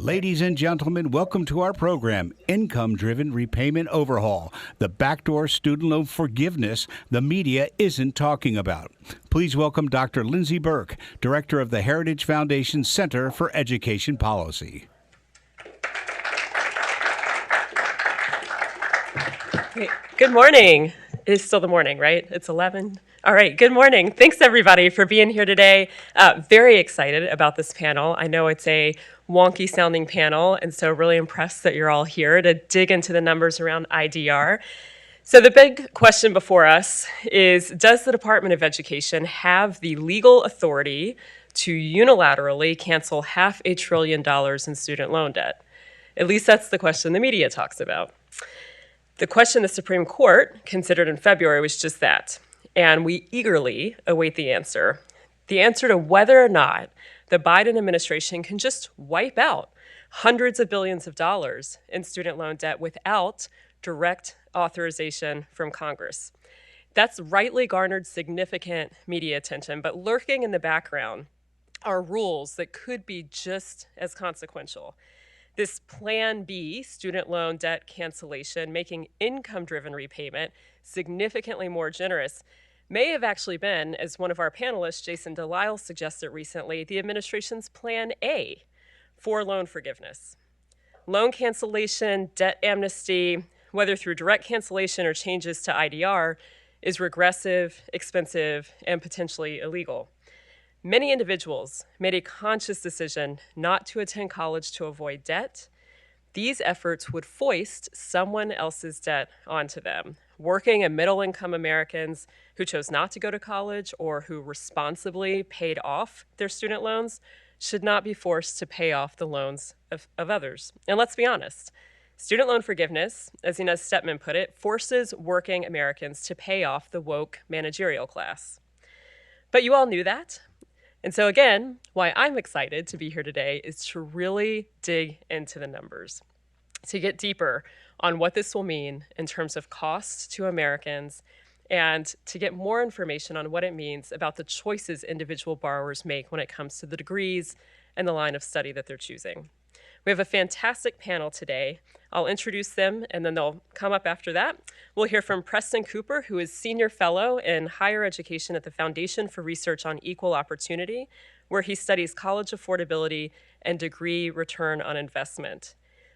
Ladies and gentlemen, welcome to our program, Income-Driven Repayment Overhaul, the backdoor student loan forgiveness the media isn't talking about. Please welcome Dr. Lindsay Burke, Director of the Heritage Foundation Center for Education Policy. Good morning. It is still the morning, right? It's 11. All right, good morning. Thanks everybody for being here today. Very excited about this panel. I know it's a wonky sounding panel, and so really impressed that you're all here to dig into the numbers around IDR. So the big question before us is, does the Department of Education have the legal authority to unilaterally cancel $500 billion in student loan debt? At least that's the question the media talks about. The question the Supreme Court considered in February was just that, and we eagerly await the answer. The answer to whether or not the Biden administration can just wipe out hundreds of billions of dollars in student loan debt without direct authorization from Congress. That's rightly garnered significant media attention, but lurking in the background are rules that could be just as consequential. This Plan B, student loan debt cancellation, making income-driven repayment significantly more generous, may have actually been, as one of our panelists, Jason Delisle, suggested recently, the administration's Plan A for loan forgiveness. Loan cancellation, debt amnesty, whether through direct cancellation or changes to IDR, is regressive, expensive, and potentially illegal. Many individuals made a conscious decision not to attend college to avoid debt. These efforts would foist someone else's debt onto them. Working and middle-income Americans who chose not to go to college or who responsibly paid off their student loans should not be forced to pay off the loans of others. And let's be honest, student loan forgiveness, as Inez Stepman put it, forces working Americans to pay off the woke managerial class. But you all knew that. And so again, why I'm excited to be here today is to really dig into the numbers, to get deeper on what this will mean in terms of cost to Americans, and to get more information on what it means about the choices individual borrowers make when it comes to the degrees and the line of study that they're choosing. We have a fantastic panel today. I'll introduce them and then they'll come up after that. We'll hear from Preston Cooper, who is Senior Fellow in Higher Education at the Foundation for Research on Equal Opportunity, where he studies college affordability and degree return on investment.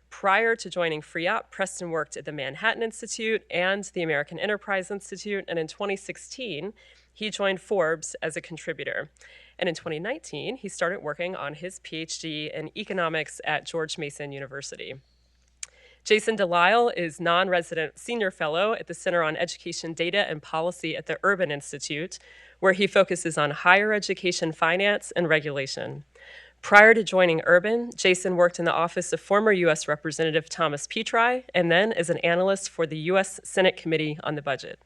Prior to joining FREOP, Preston worked at the Manhattan Institute and the American Enterprise Institute, and in 2016, he joined Forbes as a contributor. And in 2019, he started working on his PhD in economics at George Mason University. Jason Delisle is non-resident senior fellow at the Center on Education Data and Policy at the Urban Institute, where he focuses on higher education finance and regulation. Prior to joining Urban, Jason worked in the office of former U.S. Representative Thomas Petri, and then as an analyst for the U.S. Senate Committee on the Budget.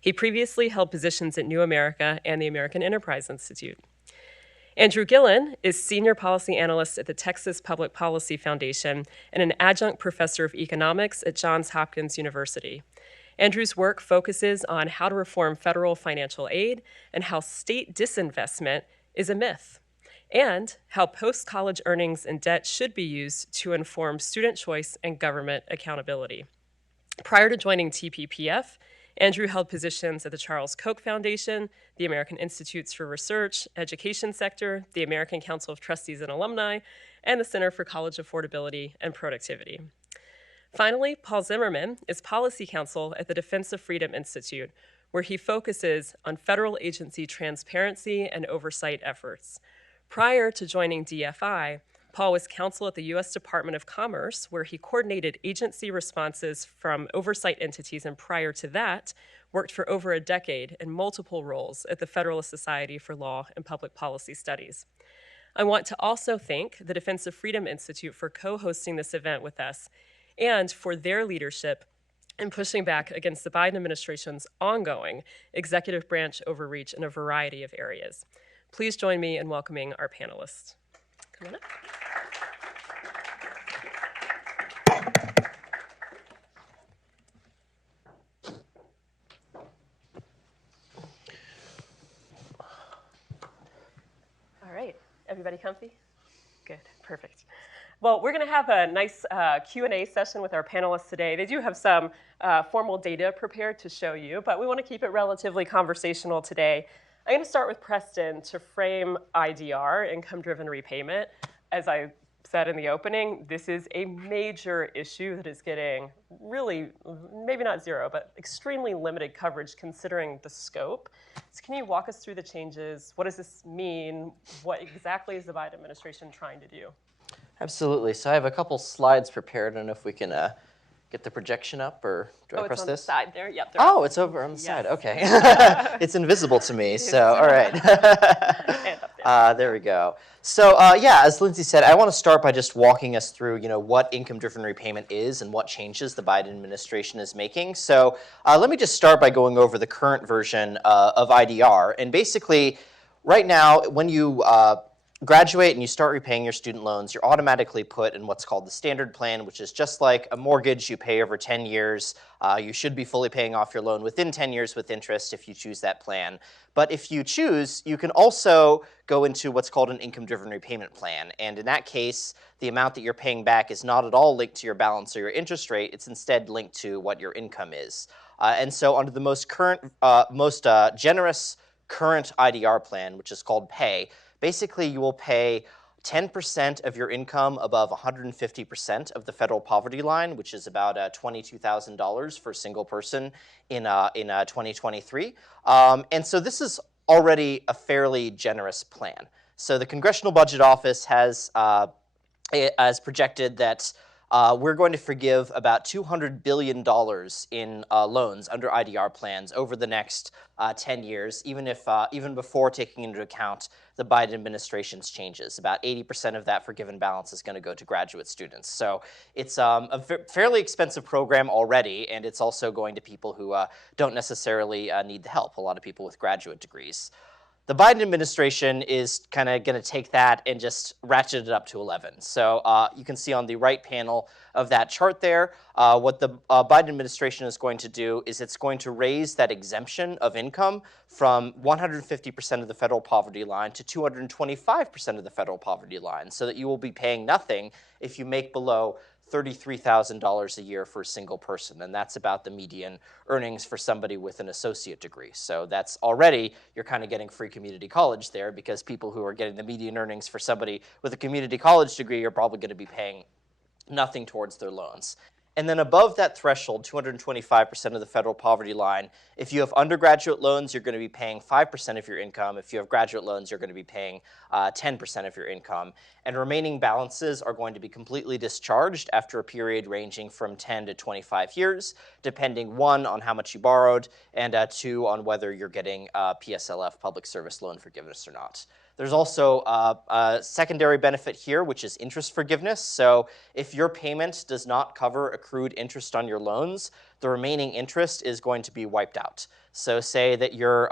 He previously held positions at New America and the American Enterprise Institute. Andrew Gillen is Senior Policy Analyst at the Texas Public Policy Foundation and an adjunct professor of economics at Johns Hopkins University. Andrew's work focuses on how to reform federal financial aid and how state disinvestment is a myth, and how post-college earnings and debt should be used to inform student choice and government accountability. Prior to joining TPPF, Andrew held positions at the Charles Koch Foundation, the American Institutes for Research, Education Sector, the American Council of Trustees and Alumni, and the Center for College Affordability and Productivity. Finally, Paul Zimmerman is Policy Counsel at the Defense of Freedom Institute, where he focuses on federal agency transparency and oversight efforts. Prior to joining DFI, Paul was counsel at the U.S. Department of Commerce, where he coordinated agency responses from oversight entities, and prior to that, worked for over a decade in multiple roles at the Federalist Society for Law and Public Policy Studies. I want to also thank the Defense of Freedom Institute for co-hosting this event with us and for their leadership in pushing back against the Biden administration's ongoing executive branch overreach in a variety of areas. Please join me in welcoming our panelists. Come on up. All right, everybody comfy? Good, perfect. Well, we're going to have a nice Q&A session with our panelists today. They do have some formal data prepared to show you, but we want to keep it relatively conversational today. I'm going to start with Preston to frame IDR, income-driven repayment. As I said in the opening, this is a major issue that is getting really, maybe not zero, but extremely limited coverage considering the scope. So can you walk us through the changes? What does this mean? What exactly is the Biden administration trying to do? Absolutely. So I have a couple slides prepared. I don't know if we can get the projection up, or do I press it's on this? the side there. Yep. Oh, it's over on the side. Okay. It's invisible to me, so all right. And up there. There we go. So yeah, as Lindsay said, I want to start by just walking us through, what income-driven repayment is and what changes the Biden administration is making. So let me just start by going over the current version of IDR. And basically, right now, when you graduate and you start repaying your student loans, you're automatically put in what's called the standard plan, which is just like a mortgage you pay over 10 years. You should be fully paying off your loan within 10 years with interest if you choose that plan. But if you choose, you can also go into what's called an income-driven repayment plan. And in that case, the amount that you're paying back is not at all linked to your balance or your interest rate. It's instead linked to what your income is. And so under the most generous current IDR plan, which is called PAY, basically, you will pay 10% of your income above 150% of the federal poverty line, which is about $22,000 for a single person in 2023. And so this is already a fairly generous plan. So the Congressional Budget Office has projected that we're going to forgive about $200 billion in loans under IDR plans over the next 10 years, even before taking into account the Biden administration's changes. About 80% of that forgiven balance is going to go to graduate students. So it's a fairly expensive program already, and it's also going to people who don't necessarily need the help, a lot of people with graduate degrees. The Biden administration is kind of going to take that and just ratchet it up to 11. So you can see on the right panel of that chart there, what the Biden administration is going to do is it's going to raise that exemption of income from 150% of the federal poverty line to 225% of the federal poverty line, so that you will be paying nothing if you make below $33,000 a year for a single person, and that's about the median earnings for somebody with an associate degree. So that's already, you're kind of getting free community college there, because people who are getting the median earnings for somebody with a community college degree are probably going to be paying nothing towards their loans. And then above that threshold, 225% of the federal poverty line, if you have undergraduate loans, you're going to be paying 5% of your income. If you have graduate loans, you're going to be paying 10% of your income. And remaining balances are going to be completely discharged after a period ranging from 10 to 25 years, depending, 1, on how much you borrowed, and 2, on whether you're getting PSLF, public service loan forgiveness, or not. There's also a secondary benefit here, which is interest forgiveness. So if your payment does not cover accrued interest on your loans, the remaining interest is going to be wiped out. So say that your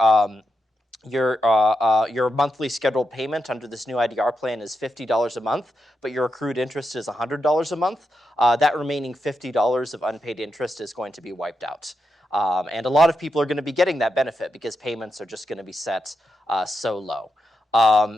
monthly scheduled payment under this new IDR plan is $50 a month, but your accrued interest is $100 a month. That remaining $50 of unpaid interest is going to be wiped out. And a lot of people are going to be getting that benefit because payments are just going to be set so low.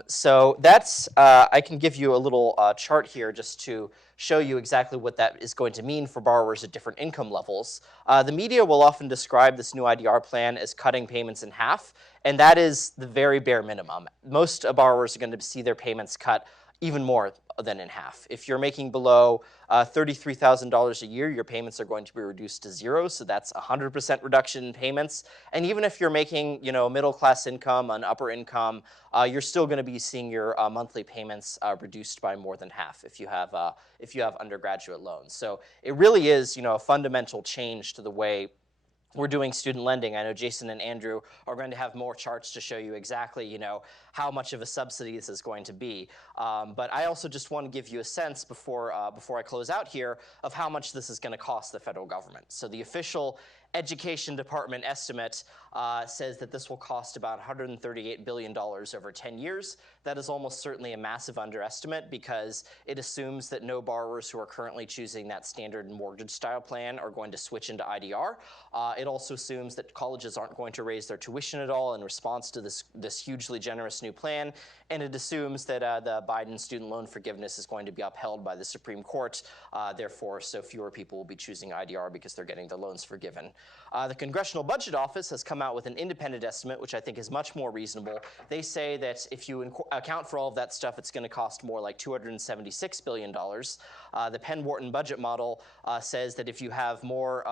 So that's, I can give you a little chart here just to show you exactly what that is going to mean for borrowers at different income levels. The media will often describe this new IDR plan as cutting payments in half, and that is the very bare minimum. Most borrowers are going to see their payments cut even more than in half. If you're making below $33,000 a year, your payments are going to be reduced to 0, so that's 100% reduction in payments. And even if you're making, middle-class income, an upper income, you're still going to be seeing your monthly payments reduced by more than half if you have undergraduate loans. So it really is, a fundamental change to the way we're doing student lending. I know Jason and Andrew are going to have more charts to show you exactly, how much of a subsidy this is going to be. But I also just want to give you a sense before I close out here of how much this is going to cost the federal government. So the official Education Department estimate says that this will cost about $138 billion over 10 years. That is almost certainly a massive underestimate because it assumes that no borrowers who are currently choosing that standard mortgage style plan are going to switch into IDR. It also assumes that colleges aren't going to raise their tuition at all in response to this hugely generous new plan. And it assumes that the Biden student loan forgiveness is going to be upheld by the Supreme Court. Therefore, so fewer people will be choosing IDR because they're getting their loans forgiven. The Congressional Budget Office has come out with an independent estimate, which I think is much more reasonable. They say that if you account for all of that stuff, it's going to cost more like $276 billion. The Penn-Wharton budget model says that if you have more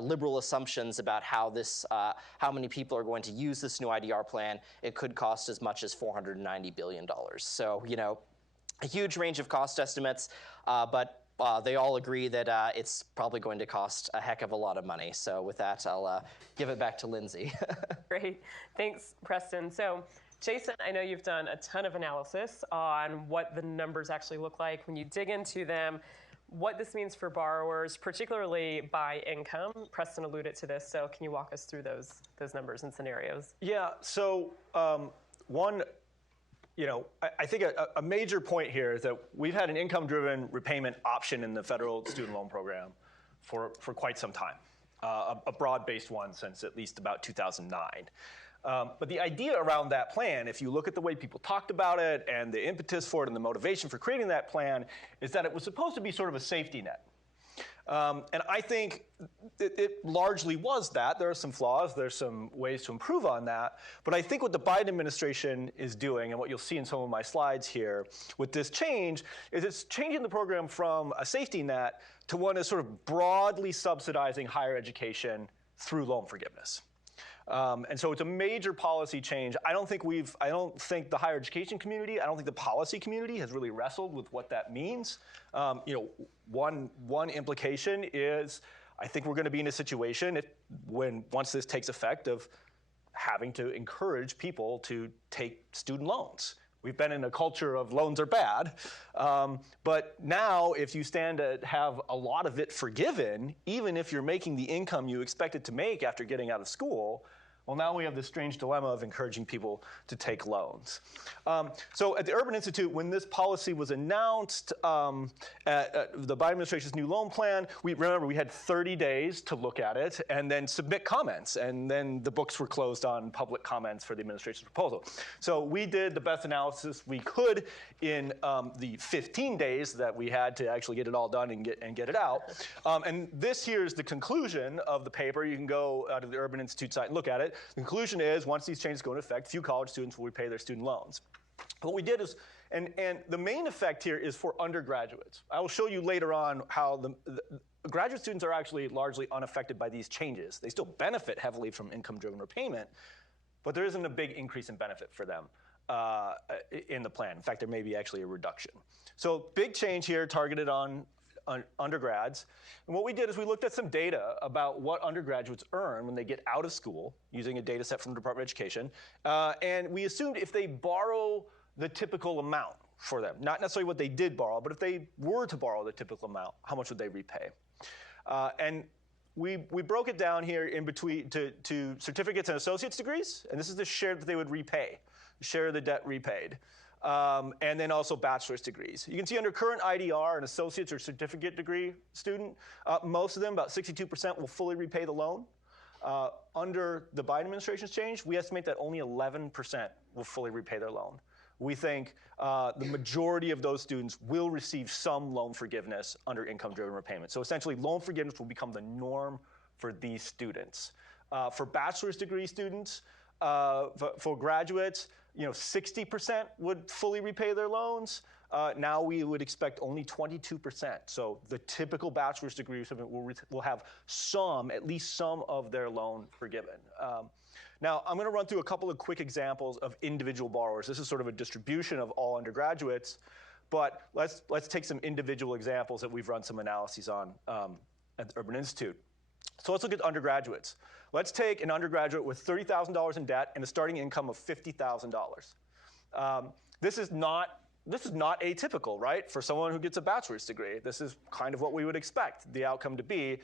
liberal assumptions about how many people are going to use this new IDR plan, it could cost as much as $490 billion. So, a huge range of cost estimates, but they all agree that it's probably going to cost a heck of a lot of money. So with that, I'll give it back to Lindsay. Great. Thanks, Preston. So, Jason, I know you've done a ton of analysis on what the numbers actually look like when you dig into them, what this means for borrowers, particularly by income. Preston alluded to this, so can you walk us through those numbers and scenarios? Yeah, so I think a major point here is that we've had an income-driven repayment option in the federal student loan program for quite some time, a broad-based one since at least about 2009. But the idea around that plan, if you look at the way people talked about it and the impetus for it and the motivation for creating that plan, is that it was supposed to be sort of a safety net. And I think it largely was that. There are some flaws. There's some ways to improve on that. But I think what the Biden administration is doing, and what you'll see in some of my slides here with this change, is it's changing the program from a safety net to one that's sort of broadly subsidizing higher education through loan forgiveness. And so it's a major policy change. I don't think the higher education community, I don't think the policy community has really wrestled with what that means. One implication is I think we're going to be in a situation once this takes effect of having to encourage people to take student loans. We've been in a culture of loans are bad, but now if you stand to have a lot of it forgiven, even if you're making the income you expected to make after getting out of school, well, now we have this strange dilemma of encouraging people to take loans. So at the Urban Institute, when this policy was announced at the Biden administration's new loan plan, we had 30 days to look at it and then submit comments. And then the books were closed on public comments for the administration's proposal. So we did the best analysis we could in the 15 days that we had to actually get it all done and get it out. And this here is the conclusion of the paper. You can go to the Urban Institute site and look at it. The conclusion is, once these changes go into effect, few college students will repay their student loans. What we did is, and the main effect here is for undergraduates. I will show you later on how the graduate students are actually largely unaffected by these changes. They still benefit heavily from income-driven repayment, but there isn't a big increase in benefit for them in the plan. In fact, there may be actually a reduction. So big change here targeted on undergrads. And what we did is we looked at some data about what undergraduates earn when they get out of school using a data set from the Department of Education. And we assumed if they borrow the typical amount for them, not necessarily what they did borrow, but if they were to borrow the typical amount, how much would they repay? And we broke it down here in between to certificates and associate's degrees. And this is the share that they would repay, share of the debt repaid. And then also bachelor's degrees. You can see under current IDR, an associate's or certificate degree student, most of them, about 62%, will fully repay the loan. Under the Biden administration's change, we estimate that only 11% will fully repay their loan. We think the majority of those students will receive some loan forgiveness under income-driven repayment. So essentially, loan forgiveness will become the norm for these students. For bachelor's degree students, for graduates, 60% would fully repay their loans. Now we would expect only 22%. So the typical bachelor's degree recipient will have at least some of their loan forgiven. Now I'm going to run through a couple of quick examples of individual borrowers. This is sort of a distribution of all undergraduates, but let's take some individual examples that we've run some analyses on at the Urban Institute. So let's look at undergraduates. Let's take an undergraduate with $30,000 in debt and a starting income of $50,000. This is not atypical, right? For someone who gets a bachelor's degree, this is kind of what we would expect the outcome to be.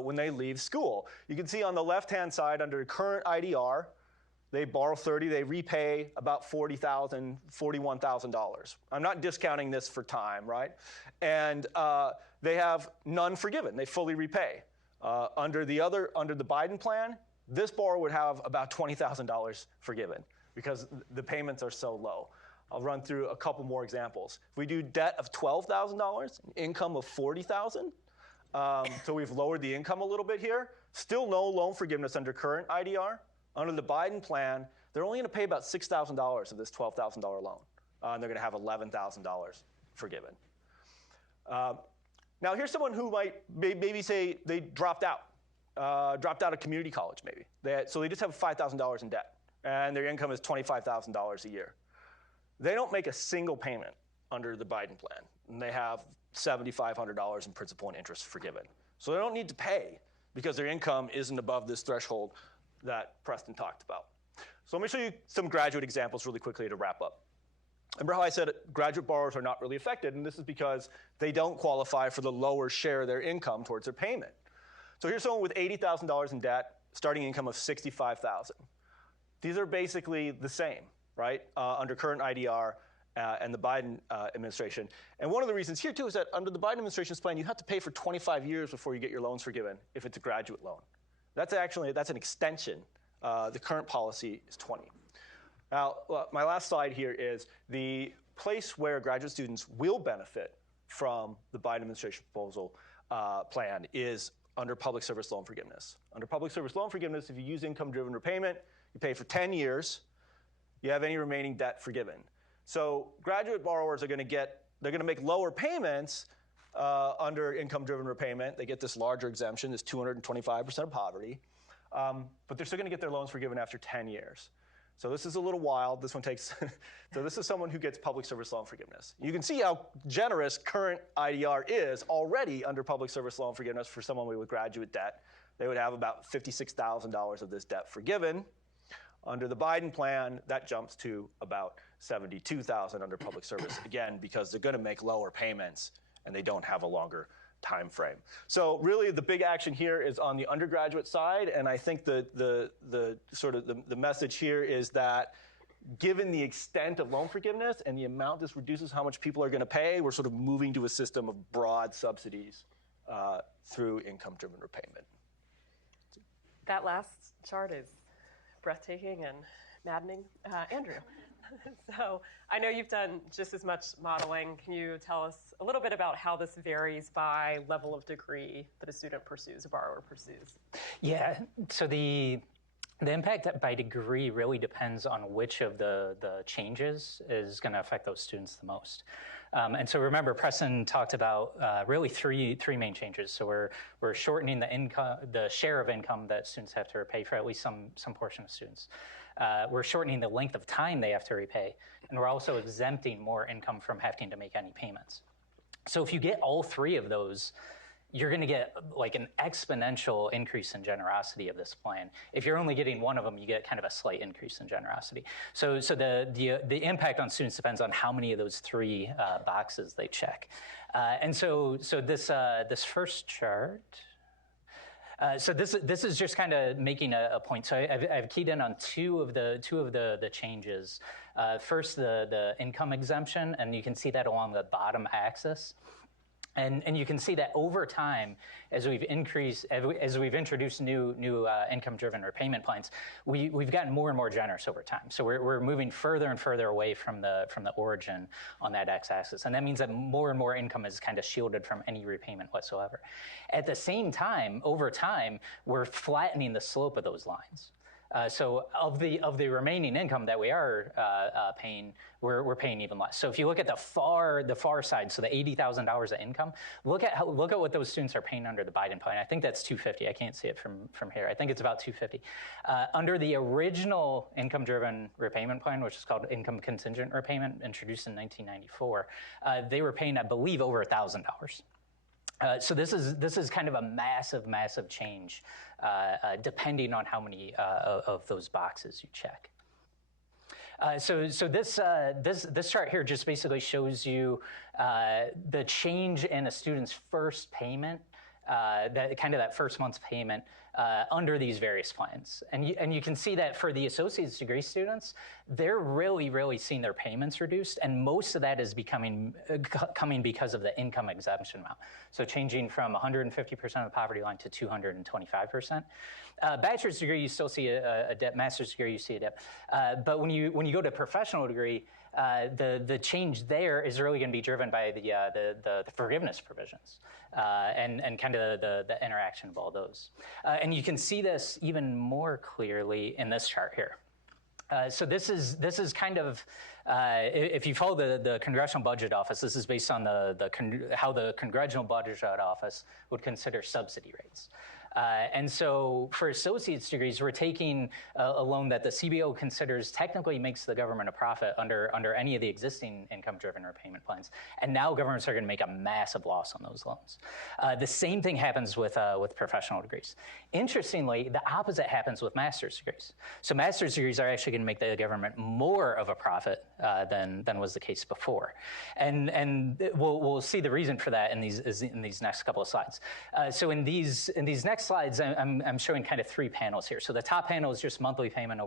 when they leave school. You can see on the left-hand side under current IDR, they borrow 30, they repay about $40,000, $41,000. I'm not discounting this for time, right? And they have none forgiven. They fully repay. Under the Biden plan, this borrower would have about $20,000 forgiven because the payments are so low. I'll run through a couple more examples. If we do debt of $12,000, income of $40,000, so we've lowered the income a little bit here. Still no loan forgiveness under current IDR. Under the Biden plan, they're only going to pay about $6,000 of this $12,000 loan. And they're going to have $11,000 forgiven. Now, here's someone who might maybe say they dropped out of community college, maybe. So they just have $5,000 in debt, and their income is $25,000 a year. They don't make a single payment under the Biden plan, and they have $7,500 in principal and interest forgiven. So they don't need to pay because their income isn't above this threshold that Preston talked about. So let me show you some graduate examples really quickly to wrap up. Remember how I said graduate borrowers are not really affected, and this is because they don't qualify for the lower share of their income towards their payment. So here's someone with $80,000 in debt, starting income of $65,000. These are basically the same, right, under current IDR and the Biden administration. And one of the reasons here, too, is that under the Biden administration's plan, you have to pay for 25 years before you get your loans forgiven if it's a graduate loan. That's an extension. The current policy is 20. Now, my last slide here is the place where graduate students will benefit from the Biden administration proposal plan is under public service loan forgiveness. Under public service loan forgiveness, if you use income-driven repayment, you pay for 10 years, you have any remaining debt forgiven. So graduate borrowers are going to make lower payments under income-driven repayment. They get this larger exemption, this 225% of poverty, but they're still going to get their loans forgiven after 10 years. So this is a little wild. This one takes, so this is someone who gets public service loan forgiveness. You can see how generous current IDR is already under public service loan forgiveness for someone with graduate debt. They would have about $56,000 of this debt forgiven. Under the Biden plan, that jumps to about $72,000 under public service, again, because they're going to make lower payments and they don't have a longer time frame. So really the big action here is on the undergraduate side, and I think the message here is that given the extent of loan forgiveness and the amount this reduces how much people are going to pay, we're sort of moving to a system of broad subsidies through income-driven repayment. That last chart is breathtaking and maddening. Andrew, so I know you've done just as much modeling. Can you tell us a little bit about how this varies by level of degree that a student pursues, a borrower pursues? Yeah, so the impact by degree really depends on which of the changes is going to affect those students the most. And so remember, Preston talked about really three main changes. So we're shortening the share of income that students have to repay for at least some portion of students. We're shortening the length of time they have to repay, and we're also exempting more income from having to make any payments. So if you get all three of those, you're going to get like an exponential increase in generosity of this plan. If you're only getting one of them, you get kind of a slight increase in generosity. So the impact on students depends on how many of those three boxes they check. And so this first chart. So this is just kind of making a point. So I've keyed in on two of the changes. First, the income exemption, and you can see that along the bottom axis. And you can see that over time, as we've introduced new income-driven repayment plans, we've gotten more and more generous over time. So we're moving further and further away from the origin on that x-axis, and that means that more and more income is kind of shielded from any repayment whatsoever. At the same time, over time, we're flattening the slope of those lines. So of the remaining income that we are paying, we're paying even less. So if you look at the far side, so the $80,000 of income, look at what those students are paying under the Biden plan. I think that's $250. I can't see it from here. I think it's about $250. Under the original income-driven repayment plan, which is called income contingent repayment, introduced in 1994, they were paying, I believe, over $1,000. So this is kind of a massive change, depending on how many of those boxes you check. So this chart here just basically shows you the change in a student's first payment that first month's payment under these various plans. And you can see that for the associate's degree students, they're really seeing their payments reduced, and most of that is coming because of the income exemption amount. So changing from 150% of the poverty line to 225%. Bachelor's degree, you still see a dip. Master's degree, you see a dip. But when you go to professional degree, the change there is really going to be driven by the forgiveness provisions and kind of the interaction of all those. And you can see this even more clearly in this chart here. So this is kind of, if you follow the Congressional Budget Office, this is based on how the Congressional Budget Office would consider subsidy rates. And so for associate's degrees, we're taking a loan that the CBO considers technically makes the government a profit under any of the existing income-driven repayment plans. And now governments are going to make a massive loss on those loans. The same thing happens with professional degrees. Interestingly, the opposite happens with master's degrees. So master's degrees are actually going to make the government more of a profit than was the case before. And we'll see the reason for that in these next couple of slides. So in these next slides, I'm showing kind of three panels here. So the top panel is just monthly payment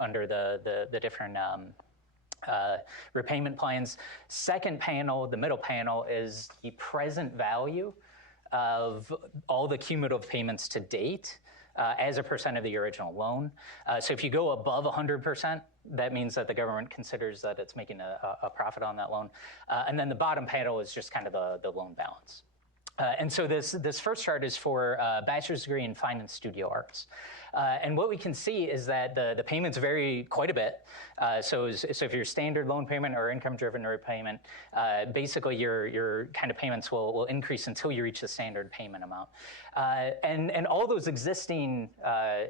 under the different repayment plans. Second panel, the middle panel, is the present value of all the cumulative payments to date as a percent of the original loan. So if you go above 100%, that means that the government considers that it's making a profit on that loan. And then the bottom panel is just kind of the loan balance. And so this first chart is for bachelor's degree in fine and studio arts. And what we can see is that the payments vary quite a bit. So if you're standard loan payment or income-driven repayment, basically your kind of payments will increase until you reach the standard payment amount. And all those existing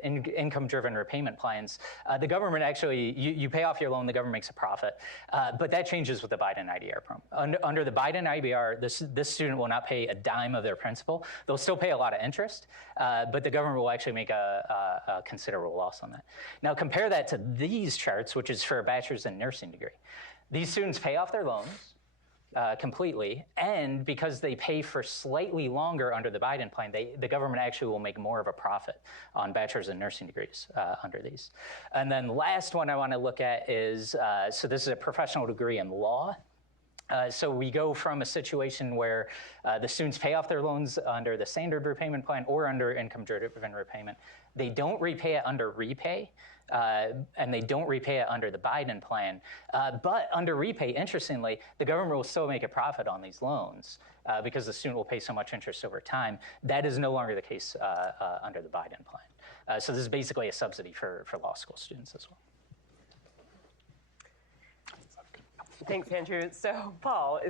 income-driven repayment plans, the government actually, you pay off your loan, the government makes a profit. But that changes with the Biden IDR program. Under the Biden IDR, this student will not pay a dime of their principal. They'll still pay a lot of interest, but the government will actually make a considerable loss on that. Now compare that to these charts, which is for a bachelor's in nursing degree. These students pay off their loans completely, and because they pay for slightly longer under the Biden plan, the government actually will make more of a profit on bachelor's in nursing degrees under these. And then the last one I want to look at is, so this is a professional degree in law. So we go from a situation where the students pay off their loans under the standard repayment plan or under income-driven repayment. They don't repay it under repay, and they don't repay it under the Biden plan. But under repay, interestingly, the government will still make a profit on these loans because the student will pay so much interest over time. That is no longer the case under the Biden plan. So this is basically a subsidy for law school students as well. Thanks, Andrew. So, Paul,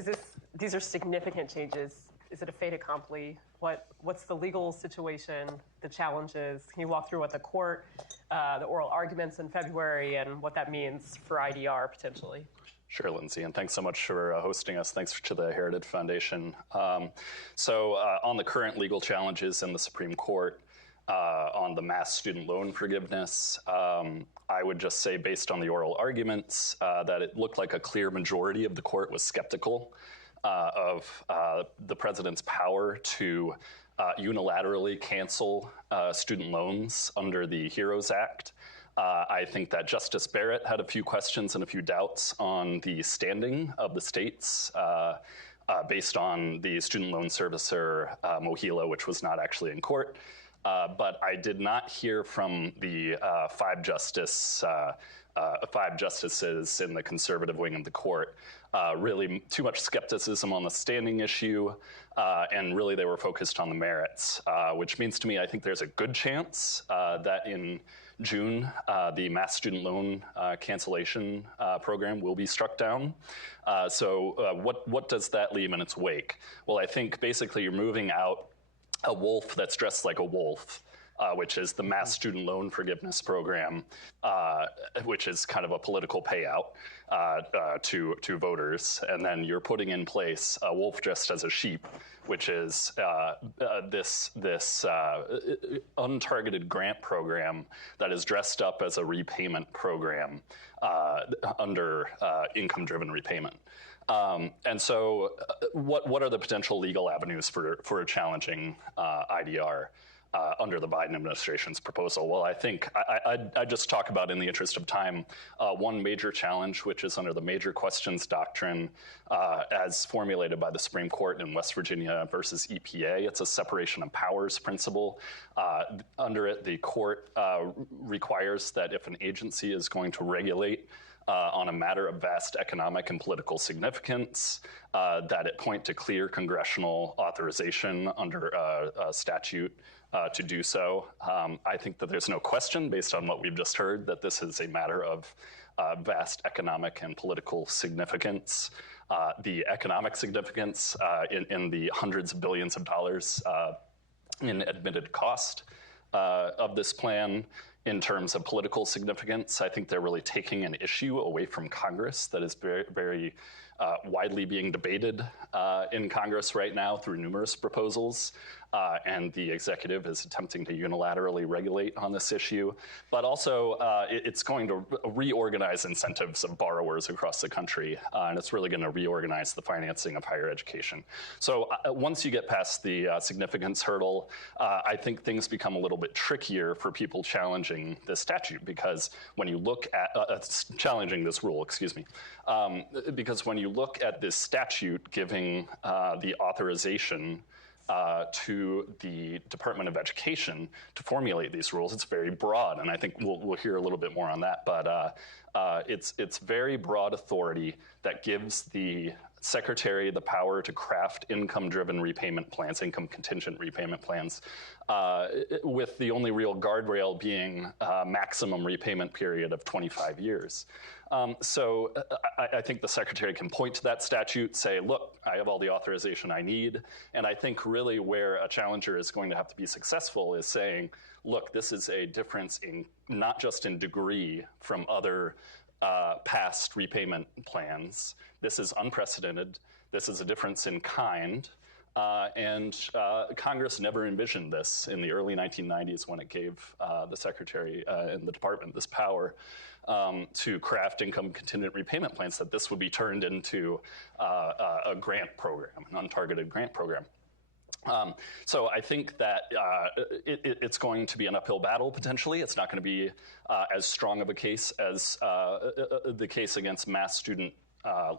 these are significant changes. Is it a fait accompli? What's the legal situation, the challenges? Can you walk through what the court, the oral arguments in February, and what that means for IDR potentially? Sure, Lindsay, and thanks so much for hosting us. Thanks to the Heritage Foundation. So on the current legal challenges in the Supreme Court, on the mass student loan forgiveness, I would just say, based on the oral arguments, that it looked like a clear majority of the court was skeptical of the president's power to unilaterally cancel student loans under the HEROES Act. I think that Justice Barrett had a few questions and a few doubts on the standing of the states based on the student loan servicer, Mohila, which was not actually in court. But I did not hear from the five justices in the conservative wing of the court really too much skepticism on the standing issue, and really they were focused on the merits, which means to me I think there's a good chance that in June the mass student loan cancellation program will be struck down. So what does that leave in its wake? Well, I think basically you're moving out a wolf that's dressed like a wolf which is the Mass Student Loan Forgiveness Program, which is kind of a political payout to voters. And then you're putting in place a wolf dressed as a sheep, which is this untargeted grant program that is dressed up as a repayment program under income-driven repayment. And so what are the potential legal avenues for challenging IDR under the Biden administration's proposal? Well, I think I just talk about, in the interest of time, one major challenge, which is under the major questions doctrine as formulated by the Supreme Court in West Virginia versus EPA. It's a separation of powers principle. Under it, the court requires that if an agency is going to regulate on a matter of vast economic and political significance, that it point to clear congressional authorization under a statute to do so. I think that there's no question, based on what we've just heard, that this is a matter of vast economic and political significance. The economic significance in the hundreds of billions of dollars in admitted cost of this plan. In terms of political significance, I think they're really taking an issue away from Congress that is very, very widely being debated in Congress right now through numerous proposals. And the executive is attempting to unilaterally regulate on this issue. But also, it's going to reorganize incentives of borrowers across the country, and it's really going to reorganize the financing of higher education. So once you get past the significance hurdle, I think things become a little bit trickier for people challenging this statute, because when you look at challenging this rule, because when you look at this statute giving the authorization to the Department of Education to formulate these rules, it's very broad, and I think we'll hear a little bit more on that. But it's very broad authority that gives the Secretary the power to craft income-driven repayment plans, income-contingent repayment plans, with the only real guardrail being maximum repayment period of 25 years. So I think the Secretary can point to that statute, say, look, I have all the authorization I need. And I think really where a challenger is going to have to be successful is saying, look, this is a difference in not just in degree from other past repayment plans. This is unprecedented. This is a difference in kind. And Congress never envisioned this in the early 1990s when it gave the Secretary and the Department this power to craft income-contingent repayment plans, that this would be turned into a grant program, an untargeted grant program. So I think that it's going to be an uphill battle, potentially. It's not going to be as strong of a case as the case against mass student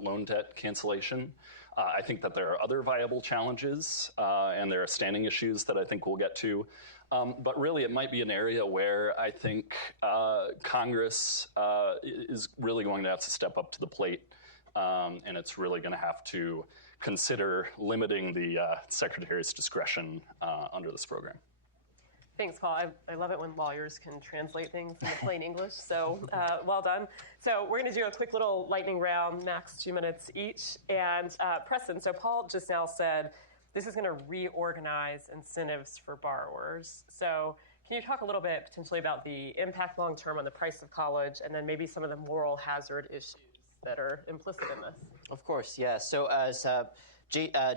loan debt cancellation. I think that there are other viable challenges, and there are standing issues that I think we'll get to. But really, it might be an area where I think Congress is really going to have to step up to the plate, and it's really going to have to consider limiting the Secretary's discretion under this program. Thanks, Paul. I love it when lawyers can translate things into plain English, so well done. So we're going to do a quick little lightning round, max 2 minutes each. And Preston, so Paul just now said this is going to reorganize incentives for borrowers. So can you talk a little bit potentially about the impact long-term on the price of college, and then maybe some of the moral hazard issues that are implicit in this? Of course, yeah. So as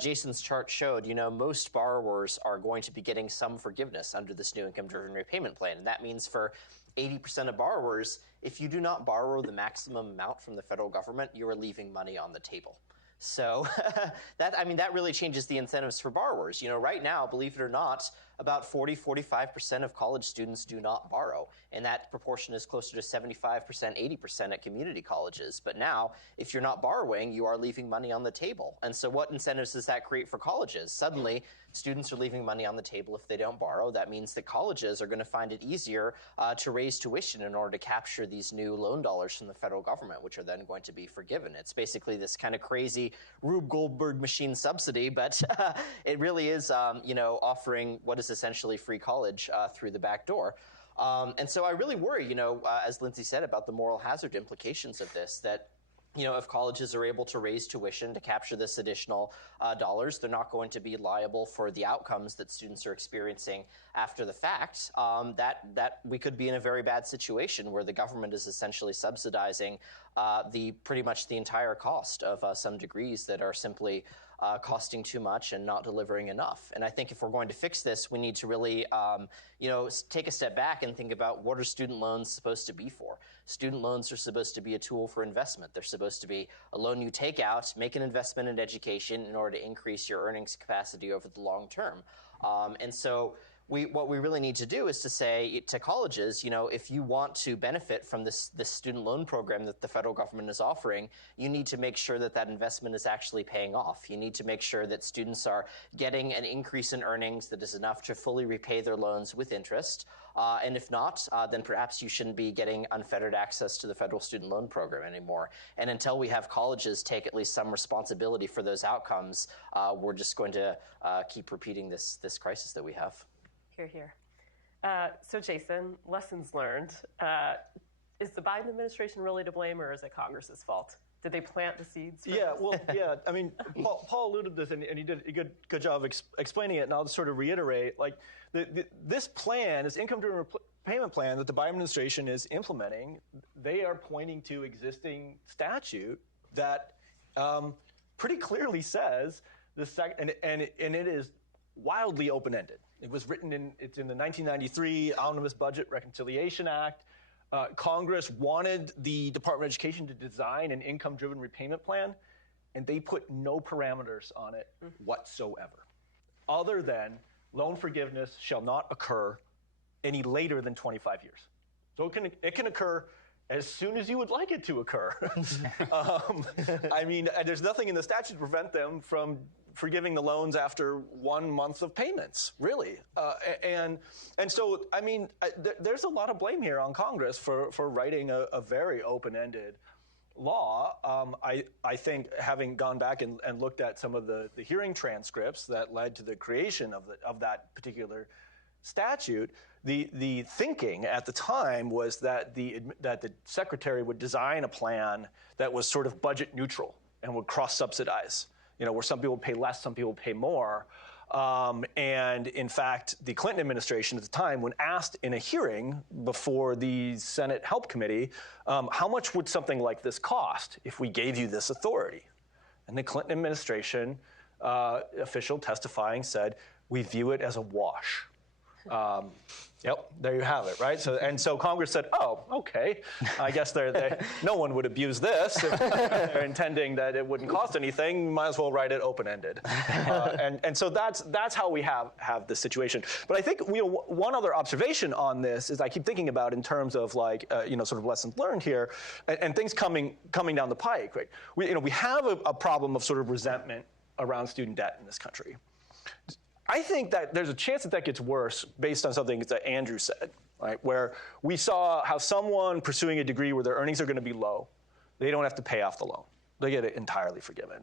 Jason's chart showed, most borrowers are going to be getting some forgiveness under this new income-driven repayment plan. And that means for 80% of borrowers, if you do not borrow the maximum amount from the federal government, you are leaving money on the table. So that really changes the incentives for borrowers. Right now, believe it or not, about 45% of college students do not borrow. And that proportion is closer to 75%, 80% at community colleges. But now, if you're not borrowing, you are leaving money on the table. And so what incentives does that create for colleges? Suddenly, students are leaving money on the table if they don't borrow. That means that colleges are going to find it easier to raise tuition in order to capture these new loan dollars from the federal government, which are then going to be forgiven. It's basically this kind of crazy Rube Goldberg machine subsidy, but it really is, offering what is essentially free college through the back door. And so I really worry, as Lindsay said, about the moral hazard implications of this, that if colleges are able to raise tuition to capture this additional dollars, they're not going to be liable for the outcomes that students are experiencing after the fact. That we could be in a very bad situation where the government is essentially subsidizing pretty much the entire cost of some degrees that are simply costing too much and not delivering enough. And I think if we're going to fix this, we need to really, take a step back and think about what are student loans supposed to be for. Student loans are supposed to be a tool for investment. They're supposed to be a loan you take out, make an investment in education in order to increase your earnings capacity over the long term. And so what we really need to do is to say to colleges, if you want to benefit from this student loan program that the federal government is offering, you need to make sure that that investment is actually paying off. You need to make sure that students are getting an increase in earnings that is enough to fully repay their loans with interest. And if not, then perhaps you shouldn't be getting unfettered access to the federal student loan program anymore. And until we have colleges take at least some responsibility for those outcomes, we're just going to keep repeating this crisis that we have. Hear, hear. So Jason, lessons learned. Is the Biden administration really to blame, or is it Congress's fault? Did they plant the seeds? I mean, Paul alluded to this, and he did a good job of explaining it, and I'll just sort of reiterate, this plan, this income-driven payment plan that the Biden administration is implementing, they are pointing to existing statute that pretty clearly says, and it is wildly open-ended. It was it's in the 1993 Omnibus Budget Reconciliation Act. Congress wanted the Department of Education to design an income-driven repayment plan, and they put no parameters on it whatsoever, other than loan forgiveness shall not occur any later than 25 years. So it can occur as soon as you would like it to occur. There's nothing in the statute to prevent them from forgiving the loans after 1 month of payments, really. And so, there's a lot of blame here on Congress for writing a very open-ended law. I think, having gone back and looked at some of the hearing transcripts that led to the creation of that particular statute, the thinking at the time was that the secretary would design a plan that was sort of budget neutral and would cross-subsidize, where some people pay less, some people pay more. And in fact, the Clinton administration at the time, when asked in a hearing before the Senate Help Committee, how much would something like this cost if we gave you this authority? And the Clinton administration official testifying said, we view it as a wash. Yep, there you have it, right? So Congress said, oh, okay, I guess no one would abuse this if they're intending that it wouldn't cost anything. Might as well write it open-ended. And so that's how we have this situation. But I think one other observation on this is I keep thinking about in terms of sort of lessons learned here and things coming down the pike. Right? We have a problem of sort of resentment around student debt in this country. I think that there's a chance that gets worse based on something that Andrew said, right? Where we saw how someone pursuing a degree where their earnings are going to be low, they don't have to pay off the loan. They get it entirely forgiven.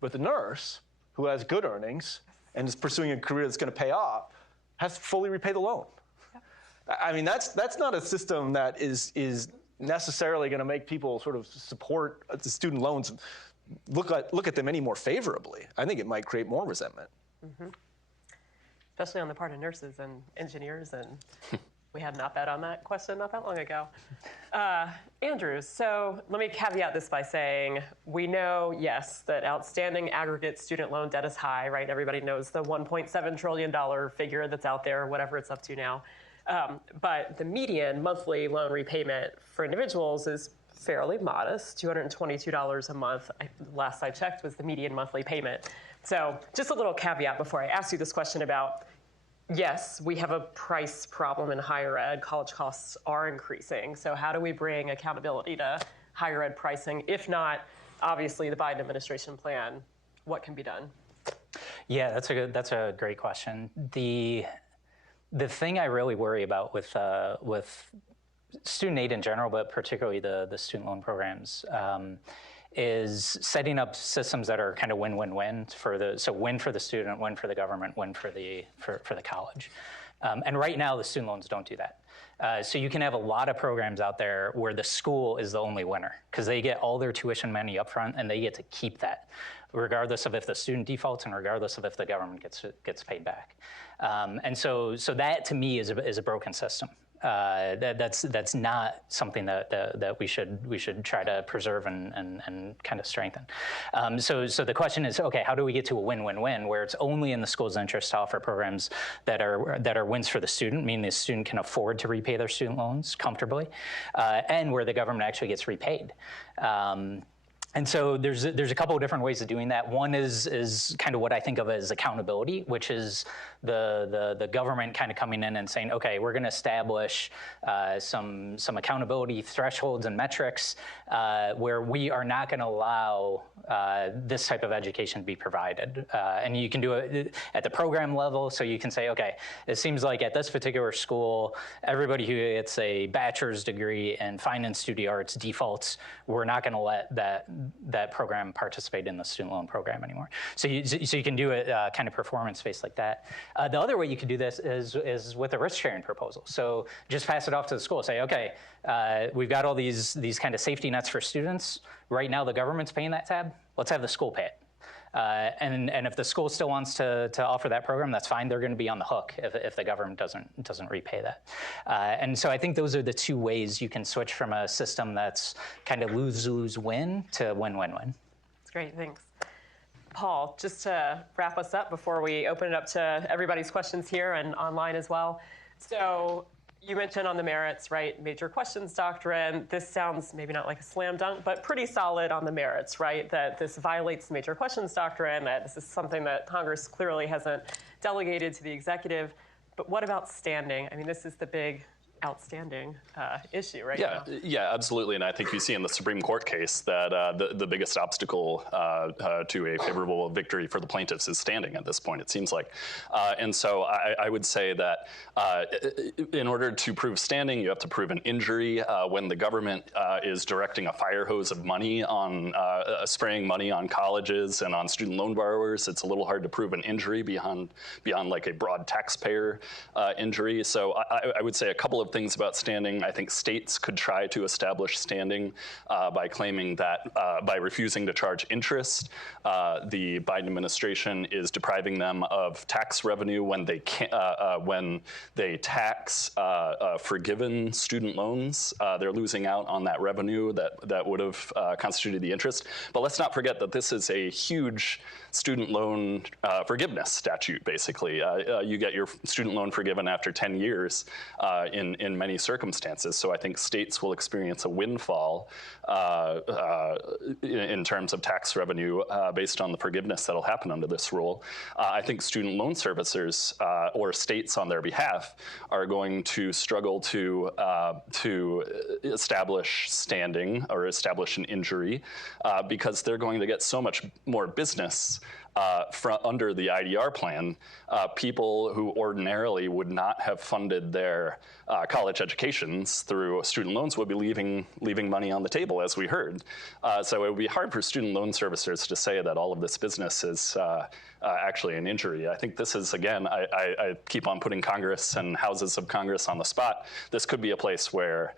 But the nurse, who has good earnings and is pursuing a career that's going to pay off, has to fully repay the loan. Yep. That's not a system that is necessarily going to make people sort of support the student loans, look at them any more favorably. I think it might create more resentment. Mm-hmm. Especially on the part of nurses and engineers, and we had an op-ed on that question not that long ago. Andrew, so let me caveat this by saying we know, yes, that outstanding aggregate student loan debt is high, right? Everybody knows the $1.7 trillion figure that's out there, whatever it's up to now. But the median monthly loan repayment for individuals is fairly modest, $222 a month. Last I checked was the median monthly payment. So just a little caveat before I ask you this question about, yes, we have a price problem in higher ed. College costs are increasing. So how do we bring accountability to higher ed pricing? If not, obviously, the Biden administration plan, what can be done? Yeah, that's a great question. The thing I really worry about with student aid in general, but particularly the student loan programs, is setting up systems that are kind of win-win-win so win for the student, win for the government, win for the college. And right now, the student loans don't do that. So you can have a lot of programs out there where the school is the only winner because they get all their tuition money up front and they get to keep that, regardless of if the student defaults and regardless of if the government gets paid back. And so that to me is a broken system. That's not something that we should try to preserve and kind of strengthen. So the question is, okay, how do we get to a win-win-win where it's only in the school's interest to offer programs that are wins for the student, meaning the student can afford to repay their student loans comfortably, and where the government actually gets repaid. And so there's a couple of different ways of doing that. One is kind of what I think of as accountability, which is the government kind of coming in and saying, okay, we're going to establish some accountability thresholds and metrics where we are not going to allow this type of education to be provided. And you can do it at the program level. So you can say, okay, it seems like at this particular school, everybody who gets a bachelor's degree in fine and studio arts defaults. We're not going to let that program participate in the student loan program anymore. So you can do it kind of performance-based like that. The other way you could do this is with a risk-sharing proposal. So just pass it off to the school. Say, okay, we've got all these kind of safety nets for students. Right now, the government's paying that tab. Let's have the school pay it. And if the school still wants to offer that program, that's fine. They're going to be on the hook if the government doesn't repay that. And so I think those are the two ways you can switch from a system that's kind of lose-lose-win to win-win-win. That's great, thanks. Paul, just to wrap us up before we open it up to everybody's questions here and online as well. So you mentioned on the merits, right, major questions doctrine. This sounds maybe not like a slam dunk, but pretty solid on the merits, right, that this violates the major questions doctrine, that this is something that Congress clearly hasn't delegated to the executive. But what about standing? I mean, this is the big outstanding issue right now. Yeah, absolutely. And I think you see in the Supreme Court case that the biggest obstacle to a favorable victory for the plaintiffs is standing at this point, it seems like. And so I would say that in order to prove standing, you have to prove an injury. When the government is directing a fire hose of money on spraying money on colleges and on student loan borrowers, it's a little hard to prove an injury beyond like a broad taxpayer injury. So I would say a couple of things about standing. I think states could try to establish standing by claiming that by refusing to charge interest, the Biden administration is depriving them of tax revenue when they tax forgiven student loans. They're losing out on that revenue that would have constituted the interest. But let's not forget that this is a huge student loan forgiveness statute, basically. You get your student loan forgiven after 10 years in many circumstances. So I think states will experience a windfall in terms of tax revenue based on the forgiveness that'll happen under this rule. I think student loan servicers or states on their behalf are going to struggle to establish standing or establish an injury because they're going to get so much more business under the IDR plan. People who ordinarily would not have funded their college educations through student loans would be leaving money on the table, as we heard. So it would be hard for student loan servicers to say that all of this business is actually an injury. I think this is, again, I keep on putting Congress and houses of Congress on the spot. This could be a place where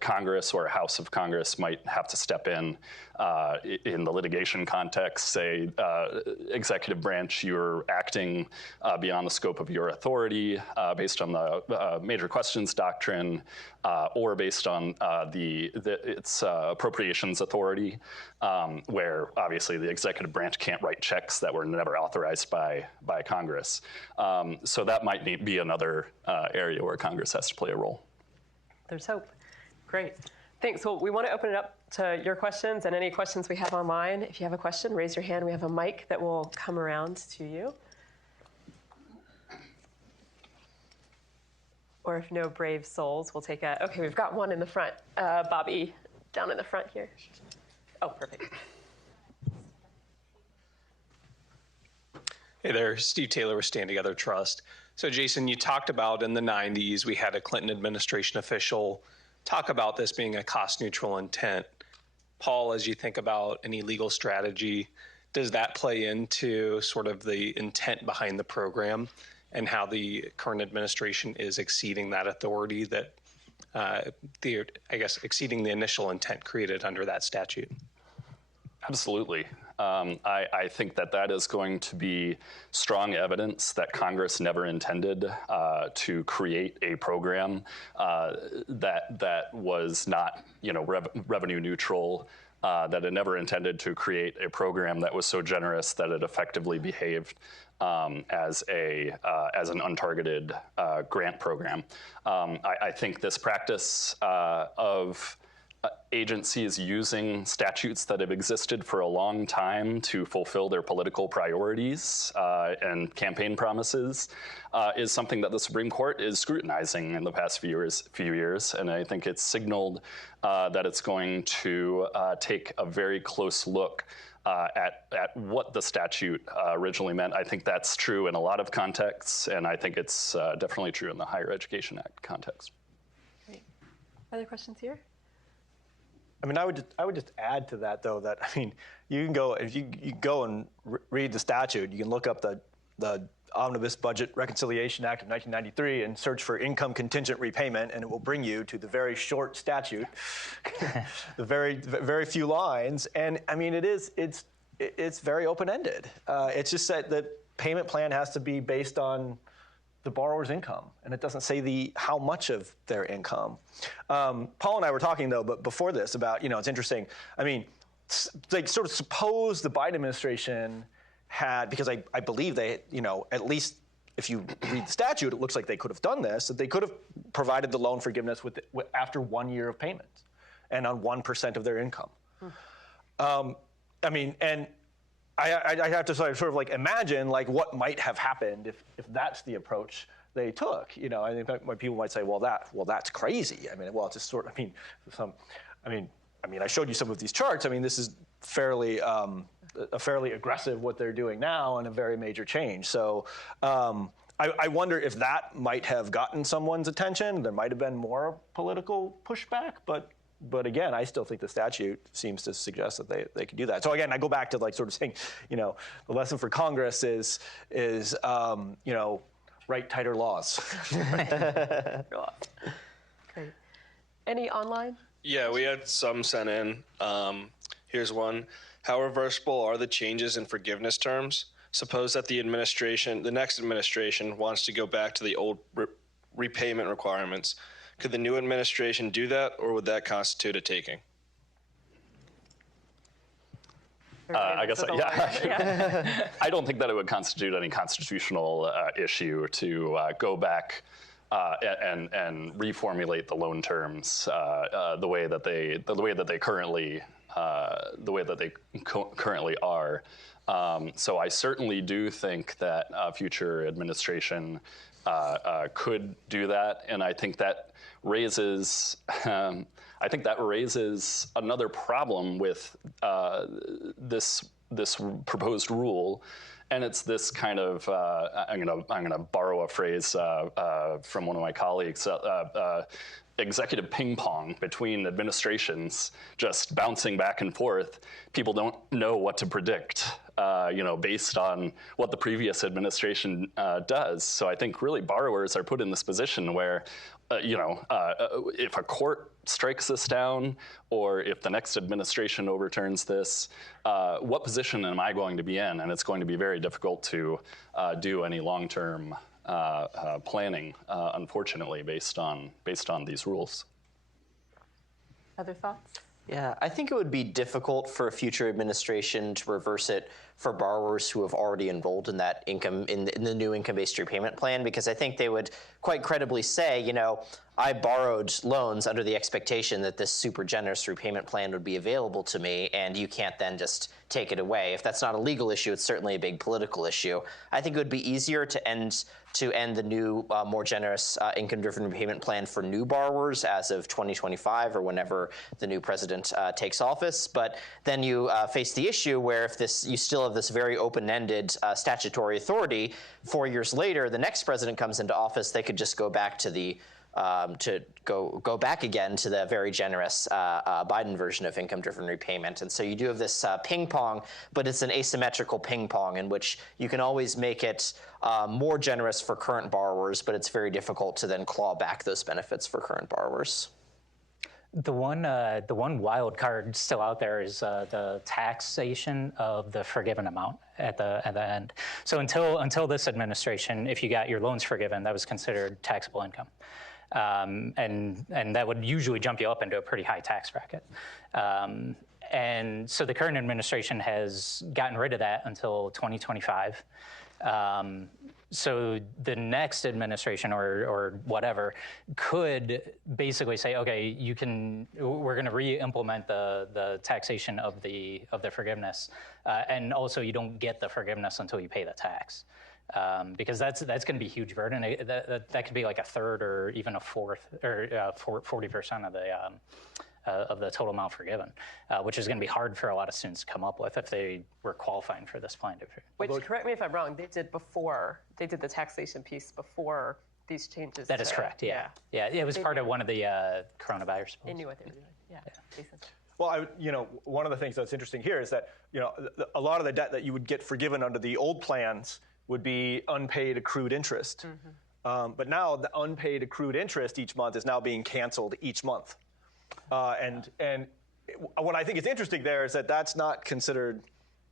Congress or a House of Congress might have to step in the litigation context, say, executive branch, you're acting beyond the scope of your authority based on the major questions doctrine or based on its appropriations authority, where obviously the executive branch can't write checks that were never authorized by Congress. So that might be another area where Congress has to play a role. There's hope. Great. Thanks. Well, we want to open it up to your questions and any questions we have online. If you have a question, raise your hand. We have a mic that will come around to you. Or if no brave souls, we'll take a, okay, we've got one in the front. Bobby, down in the front here. Oh, perfect. Hey there, Steve Taylor with Stand Together Trust. So Jason, you talked about in the 90s, we had a Clinton administration official talk about this being a cost neutral intent. Paul, as you think about any legal strategy, does that play into sort of the intent behind the program? and how the current administration is exceeding that authority that, exceeding the initial intent created under that statute. Absolutely. I think that is going to be strong evidence that Congress never intended to create a program that was not, revenue neutral. That it never intended to create a program that was so generous that it effectively behaved as an untargeted grant program. I think this practice of agencies using statutes that have existed for a long time to fulfill their political priorities and campaign promises is something that the Supreme Court is scrutinizing in the past few years, and I think it's signaled that it's going to take a very close look at what the statute originally meant. I think that's true in a lot of contexts, and I think it's definitely true in the Higher Education Act context. Great. Other questions here? I mean, I would just add to that, though, that, I mean, you can go, if you go and read the statute, you can look up the Omnibus Budget Reconciliation Act of 1993 and search for income contingent repayment, and it will bring you to the very short statute, the very few lines. And I mean, it's very open-ended. It's just that the payment plan has to be based on the borrower's income, and it doesn't say how much of their income. Paul and I were talking, though, but before this about, it's interesting. I mean, like, sort of suppose the Biden administration had, because I believe they, at least if you read the statute, it looks like they could have done this, that they could have provided the loan forgiveness after 1 year of payments and on 1% of their income. I mean, and I have to sort of like imagine like what might have happened if that's the approach they took. I think that people might say, well, that's crazy. I mean, well, it's just sort of, I showed you some of these charts. I mean, this is fairly aggressive what they're doing now and a very major change. So I wonder if that might have gotten someone's attention. There might have been more political pushback, but again, I still think the statute seems to suggest that they could do that. So again, I go back to like sort of saying, the lesson for Congress is write tighter laws. Great. Any online? Yeah, we had some sent in. Here's one. How reversible are the changes in forgiveness terms? Suppose that the next administration wants to go back to the old repayment requirements. Could the new administration do that, or would that constitute a taking? I guess, yeah. I don't think that it would constitute any constitutional issue to go back and reformulate the loan terms the way that they currently are. So I certainly do think that a future administration could do that, and I think that raises another problem with this proposed rule, and it's this kind of I'm gonna borrow a phrase from one of my colleagues. Executive ping pong between administrations, just bouncing back and forth. People don't know what to predict, based on what the previous administration does. So I think really borrowers are put in this position where, if a court strikes this down, or if the next administration overturns this, what position am I going to be in? And it's going to be very difficult to do any long-term planning, unfortunately, based on these rules. Other thoughts? Yeah, I think it would be difficult for a future administration to reverse it for borrowers who have already enrolled in that income in the new income-based repayment plan, because I think they would quite credibly say, I borrowed loans under the expectation that this super generous repayment plan would be available to me, and you can't then just take it away. If that's not a legal issue, it's certainly a big political issue. I think it would be easier to end the new, more generous income-driven repayment plan for new borrowers as of 2025 or whenever the new president takes office. But then you face the issue where if you still have this very open-ended statutory authority, 4 years later, the next president comes into office, they could just go back to the to go back again to the very generous Biden version of income-driven repayment. And so you do have this ping pong, but it's an asymmetrical ping pong in which you can always make it more generous for current borrowers, but it's very difficult to then claw back those benefits for current borrowers. The one wild card still out there is the taxation of the forgiven amount at the end. So until this administration, if you got your loans forgiven, that was considered taxable income, and that would usually jump you up into a pretty high tax bracket. And so the current administration has gotten rid of that until 2025. So the next administration or whatever could basically say, okay, we're going to re-implement the taxation of the forgiveness, and also you don't get the forgiveness until you pay the tax, because that's going to be a huge burden. That could be like a third or even a fourth or 40% of the total amount forgiven, which is going to be hard for a lot of students to come up with if they were qualifying for this plan. Which, correct me if I'm wrong, they did the taxation piece before these changes. That is correct, yeah. It was part of one of the coronavirus bills. They knew what they were doing, yeah. Well, one of the things that's interesting here is that, a lot of the debt that you would get forgiven under the old plans would be unpaid accrued interest. Mm-hmm. But now the unpaid accrued interest each month is now being canceled each month. And what I think is interesting there is that that's not considered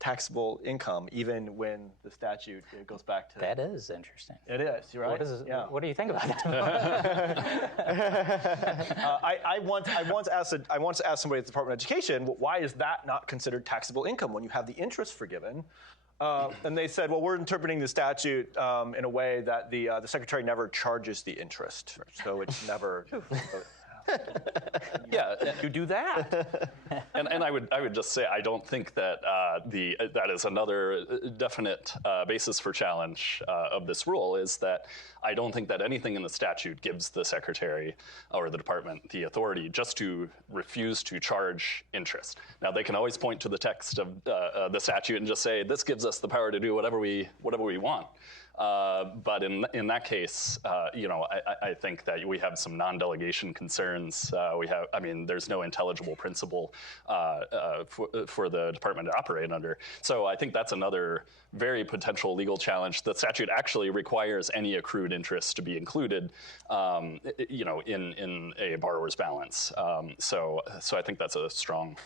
taxable income, even when the statute goes back to that. Is interesting. It is. You're right. What do you think about that? I once asked somebody at the Department of Education, well, why is that not considered taxable income when you have the interest forgiven? And they said, well, we're interpreting the statute in a way that the secretary never charges the interest, so it's never. Yeah, you do that. and I would just say I don't think that that is another definite basis for challenge of this rule, is that I don't think that anything in the statute gives the secretary or the department the authority just to refuse to charge interest. Now they can always point to the text of the statute and just say this gives us the power to do whatever we want. But in that case, I think that we have some non-delegation concerns. There's no intelligible principle for the department to operate under. So I think that's another very potential legal challenge. The statute actually requires any accrued interest to be included, in a borrower's balance. So I think that's a strong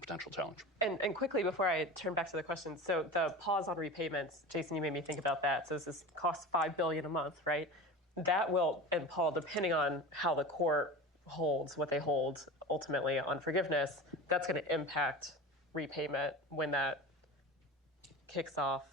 potential challenge. And quickly, before I turn back to the question, so the pause on repayments, Jason, you made me think about that. So this costs $5 billion a month, right? That will, and Paul, depending on how the court holds what they hold ultimately on forgiveness, that's going to impact repayment when that kicks off,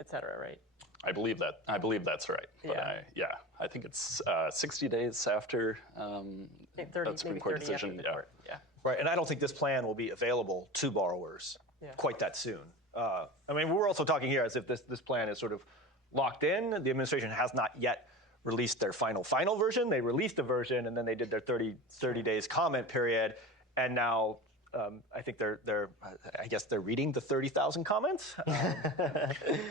et cetera, right? I believe that's right. But I think it's 60 days after that Supreme Court decision. Yeah. Right, and I don't think this plan will be available to borrowers quite that soon. We're also talking here as if this plan is sort of locked in. The administration has not yet released their final version. They released a version, and then they did their 30 days comment period, and now I think they're reading the 30,000 comments,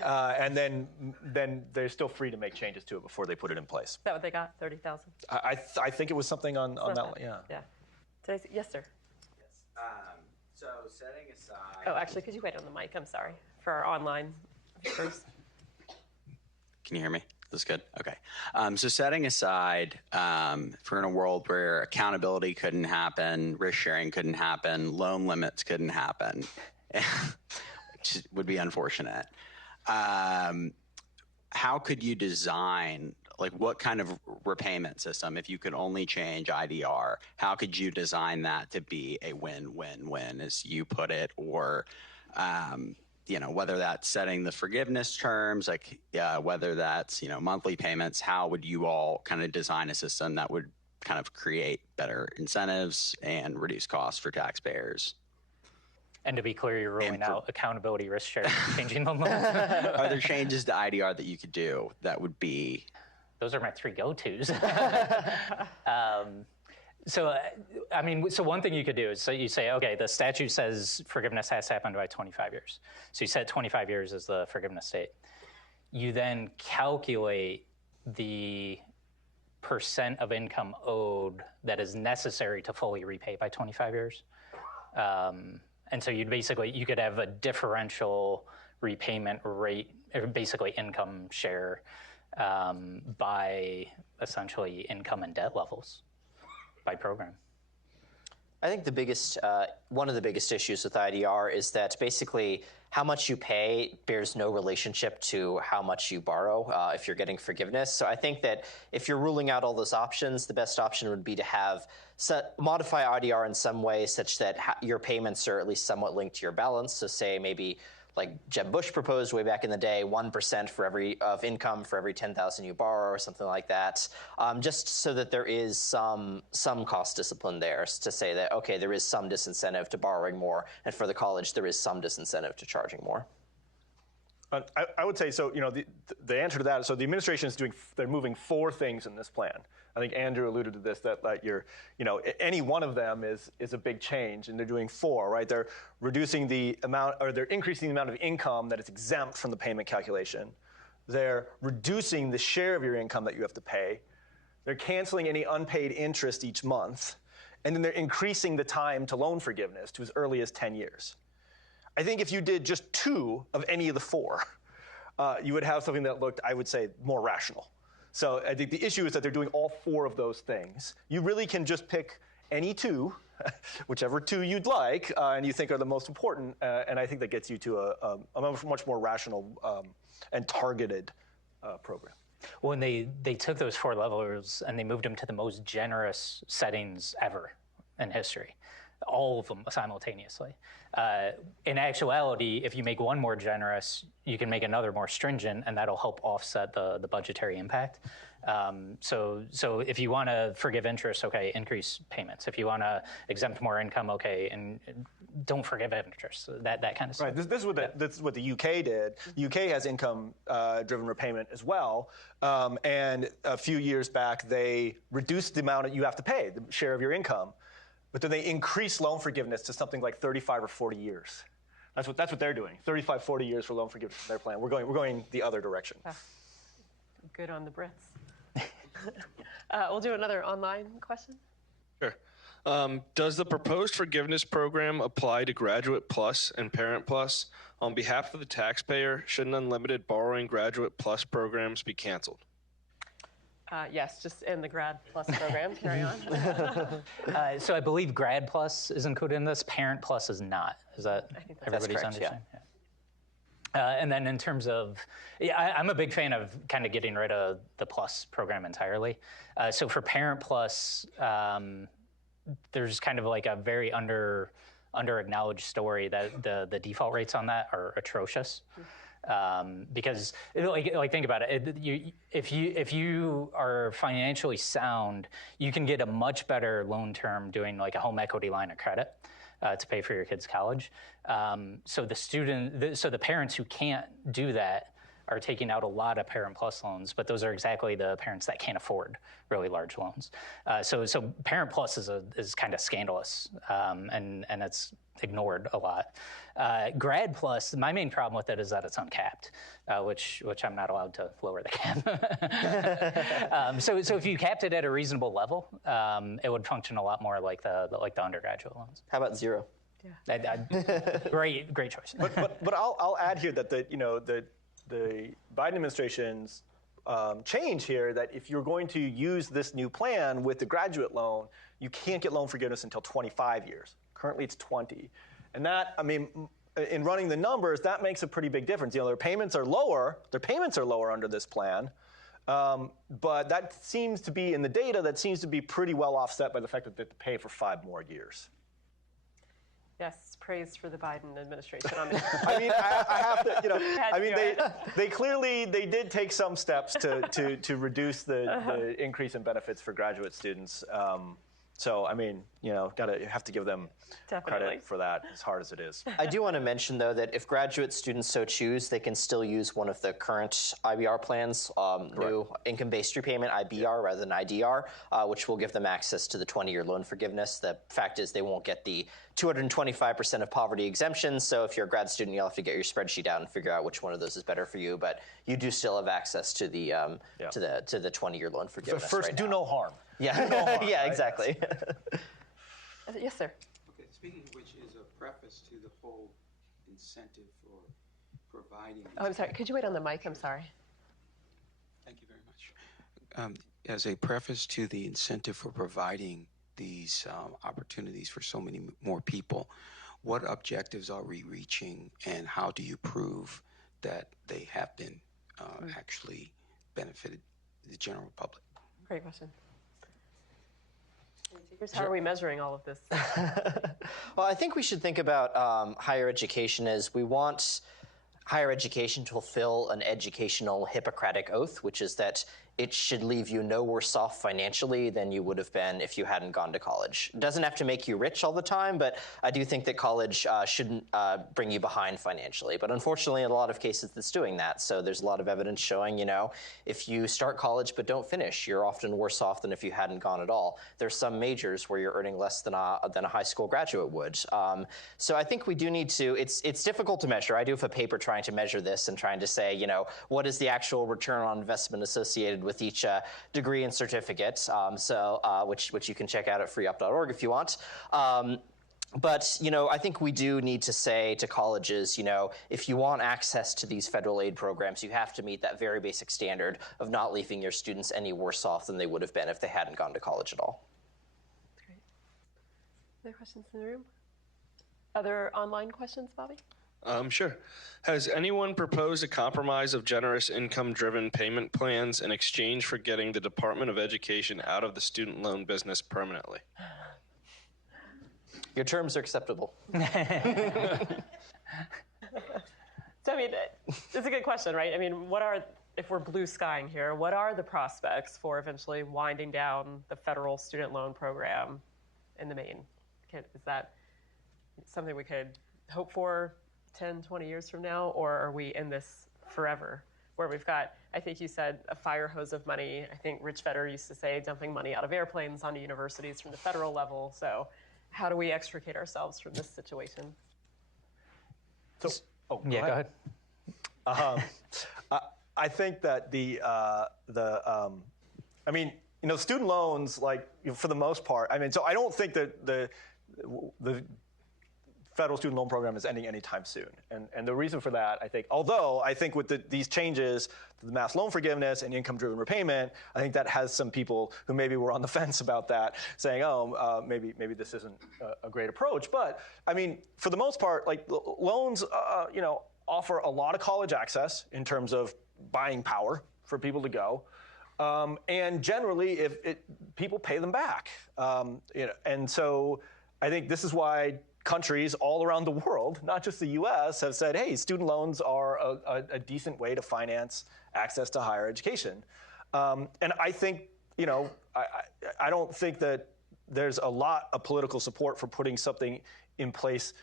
and then they're still free to make changes to it before they put it in place. Is that what they got? 30,000? I think it was something on that one. Yeah. Yes, sir. So setting aside. Oh, actually, could you wait on the mic? I'm sorry for our online viewers. Can you hear me? This is good. Okay. So setting aside, if we're in a world where accountability couldn't happen, risk sharing couldn't happen, loan limits couldn't happen, which would be unfortunate. How could you design, what kind of repayment system, if you could only change IDR, how could you design that to be a win-win-win, as you put it, or whether that's setting the forgiveness terms, whether that's, monthly payments, how would you all kind of design a system that would kind of create better incentives and reduce costs for taxpayers? And to be clear, you're ruling out accountability, risk sharing, changing the loans. Are there changes to IDR that you could do that would be? Those are my three go-tos. So one thing you could do is, so you say, okay, the statute says forgiveness has to happen by 25 years. So you set 25 years as the forgiveness date. You then calculate the percent of income owed that is necessary to fully repay by 25 years. And so you could have a differential repayment rate, or basically income share, by essentially income and debt levels by program. I think one of the biggest issues with IDR is that basically how much you pay bears no relationship to how much you borrow if you're getting forgiveness. So I think that if you're ruling out all those options, the best option would be to modify IDR in some way such that your payments are at least somewhat linked to your balance. So say maybe like Jeb Bush proposed way back in the day, 1% of income for every 10,000 you borrow, or something like that, just so that there is some cost discipline there to say that, okay, there is some disincentive to borrowing more, and for the college, there is some disincentive to charging more. I would say, so, the answer to that is, so the administration is they're moving 4 things in this plan. I think Andrew alluded to this, that any one of them is a big change, and they're doing 4, right? They're reducing the amount, or they're increasing the amount of income that is exempt from the payment calculation. They're reducing the share of your income that you have to pay. They're canceling any unpaid interest each month. And then they're increasing the time to loan forgiveness to as early as 10 years. I think if you did just 2 of any of the 4, you would have something that looked, I would say, more rational. So I think the issue is that they're doing all 4 of those things. You really can just pick any 2, whichever 2 you'd like, and you think are the most important, and I think that gets you to a much more rational and targeted program. When they took those 4 levels and they moved them to the most generous settings ever in history, all of them simultaneously. In actuality, if you make one more generous, you can make another more stringent, and that'll help offset the budgetary impact. So if you want to forgive interest, okay, increase payments. If you want to exempt more income, okay, and don't forgive interest. That kind of stuff. Right. This is what the UK did. The UK has income-driven repayment as well. And a few years back, they reduced the amount that you have to pay, the share of your income. But then they increased loan forgiveness to something like 35 or 40 years. That's what they're doing. 35, 40 years for loan forgiveness in their plan. We're going the other direction. Good on the Brits. We'll do another online question. Sure. Does the proposed forgiveness program apply to Graduate Plus and Parent Plus? On behalf of the taxpayer, shouldn't unlimited borrowing Graduate Plus programs be canceled? Yes, just in the Grad Plus program. Carry on. So I believe Grad Plus is included in this. Parent Plus is not. Is that everybody's correct, understanding? Yeah. And then in terms of, I'm a big fan of kind of getting rid of the Plus program entirely. So for Parent Plus, there's kind of like a very under-acknowledged story that the default rates on that are atrocious. Because like think about it, if you are financially sound, you can get a much better loan term doing like a home equity line of credit to pay for your kid's college. So the parents who can't do that are taking out a lot of Parent Plus loans, but those are exactly the parents that can't afford really large loans. So Parent Plus is kind of scandalous, and it's ignored a lot. Grad Plus, my main problem with it is that it's uncapped, which I'm not allowed to lower the cap. So if you capped it at a reasonable level, it would function a lot more like the undergraduate loans. How about 0? Yeah. Great choice. But I'll add here that the Biden administration's change here, that if you're going to use this new plan with the graduate loan, you can't get loan forgiveness until 25 years. Currently, it's 20. And that, I mean, in running the numbers, that makes a pretty big difference. Their payments are lower. Their payments are lower under this plan. But that seems to be, in the data, that seems to be pretty well offset by the fact that they have to pay for 5 more years. Yes, praise for the Biden administration on this. I mean, I have to, they did take some steps to reduce the increase in benefits for graduate students. So, I mean, you have to give them credit for that, as hard as it is. I do want to mention, though, that if graduate students so choose, they can still use one of the current IBR plans, new income-based repayment, IBR, rather than IDR, which will give them access to the 20-year loan forgiveness. The fact is they won't get the 225% of poverty exemption, so if you're a grad student, you'll have to get your spreadsheet out and figure out which one of those is better for you, but you do still have access to the to the 20-year loan forgiveness. First, do no harm. Yeah, no harm, yeah, right? exactly. Yes, sir. Okay, speaking of which is a preface to the whole incentive for providing. Oh, I'm sorry. Could you wait on the mic? I'm sorry. Thank you very much. As a preface to the incentive for providing these opportunities for so many more people, what objectives are we reaching, and how do you prove that they have been actually benefited the general public? Great question. How are we measuring all of this? Well, I think we should think about higher education as we want higher education to fulfill an educational Hippocratic oath, which is that it should leave you no worse off financially than you would have been if you hadn't gone to college. It doesn't have to make you rich all the time, but I do think that college shouldn't bring you behind financially. But unfortunately, in a lot of cases, it's doing that. So there's a lot of evidence showing, if you start college but don't finish, you're often worse off than if you hadn't gone at all. There's some majors where you're earning less than a high school graduate would. So I think we do need to, it's difficult to measure. I do have a paper trying to measure this and trying to say, what is the actual return on investment associated with each degree and certificate, which you can check out at freeup.org if you want. But, I think we do need to say to colleges, if you want access to these federal aid programs, you have to meet that very basic standard of not leaving your students any worse off than they would have been if they hadn't gone to college at all. Great. Other questions in the room? Other online questions, Bobby? Sure. Has anyone proposed a compromise of generous income-driven payment plans in exchange for getting the Department of Education out of the student loan business permanently? Your terms are acceptable. So, it's a good question, right? If we're blue skying here, what are the prospects for eventually winding down the federal student loan program in the main? Is that something we could hope for 10, 20 years from now, or are we in this forever? Where we've got, I think you said, a fire hose of money. I think Rich Vedder used to say dumping money out of airplanes onto universities from the federal level. So how do we extricate ourselves from this situation? So, Go ahead. I think that student loans, for the most part, so I don't think that the federal student loan program is ending anytime soon. And the reason for that, I think with these changes to the mass loan forgiveness and income-driven repayment, I think that has some people who maybe were on the fence about that saying, maybe this isn't a great approach. But, for the most part, loans, offer a lot of college access in terms of buying power for people to go. And generally, people pay them back. And so I think this is why countries all around the world, not just the U.S., have said, hey, student loans are a decent way to finance access to higher education. And I think, I don't think that there's a lot of political support for putting something in place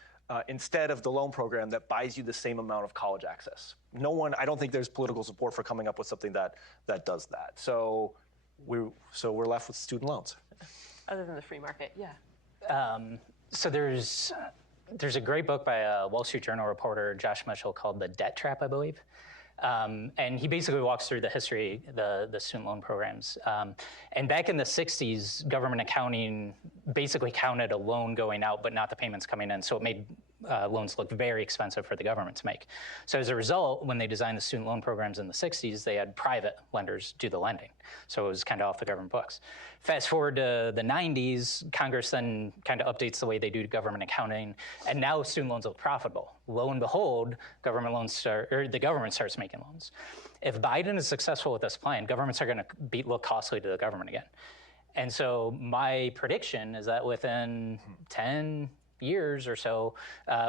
instead of the loan program that buys you the same amount of college access. I don't think there's political support for coming up with something that does that. So we're left with student loans. Other than the free market, yeah. So there's a great book by a Wall Street Journal reporter, Josh Mitchell, called The Debt Trap, I believe. And he basically walks through the history, the student loan programs. And back in the 60s, government accounting basically counted a loan going out, but not the payments coming in. So it made loans look very expensive for the government to make. So as a result, when they designed the student loan programs in the 60s, they had private lenders do the lending. So it was kind of off the government books. Fast forward to the 90s, Congress then kind of updates the way they do government accounting, and now student loans look profitable. Lo and behold, the government starts making loans. If Biden is successful with this plan, governments are going to look costly to the government again. And so my prediction is that within 10, years or so,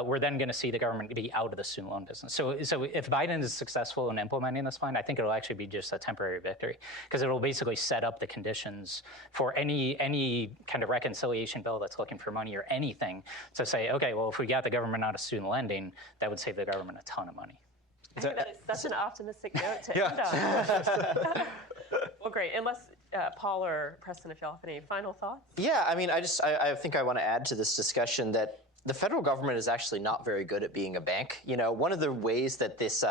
we're then going to see the government be out of the student loan business. So if Biden is successful in implementing this fund, I think it'll actually be just a temporary victory, because it'll basically set up the conditions for any kind of reconciliation bill that's looking for money or anything to say, okay, well, if we got the government out of student lending, that would save the government a ton of money. I think that is such an optimistic note to end on. Well, great. Unless Paul or Preston, if y'all have any final thoughts? Yeah, I mean, I think I want to add to this discussion that the federal government is actually not very good at being a bank. You know, one of the ways that this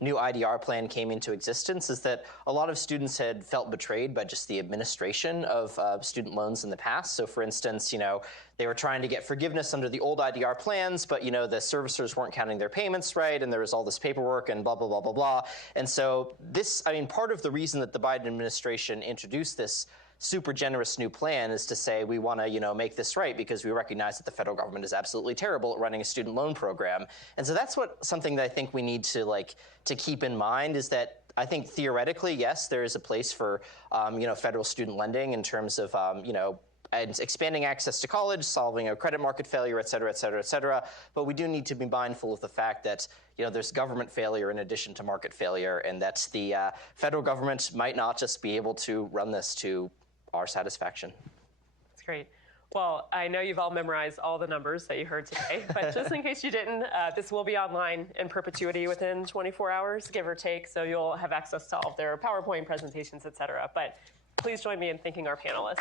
new IDR plan came into existence is that a lot of students had felt betrayed by just the administration of student loans in the past. So, for instance, you know, they were trying to get forgiveness under the old IDR plans, but, you know, the servicers weren't counting their payments right, and there was all this paperwork and blah, blah, blah, blah, blah. And so this, I mean, part of the reason that the Biden administration introduced this super generous new plan is to say we want to, you know, make this right because we recognize that the federal government is absolutely terrible at running a student loan program. And so that's something that I think we need to keep in mind, is that I think theoretically, yes, there is a place for, you know, federal student lending in terms of, you know, and expanding access to college, solving a credit market failure, et cetera, et cetera, et cetera. But we do need to be mindful of the fact that, you know, there's government failure in addition to market failure, and that the federal government might not just be able to run this to our satisfaction. That's great. Well, I know you've all memorized all the numbers that you heard today, but just in case you didn't, this will be online in perpetuity within 24 hours, give or take, so you'll have access to all of their PowerPoint presentations, et cetera. But please join me in thanking our panelists.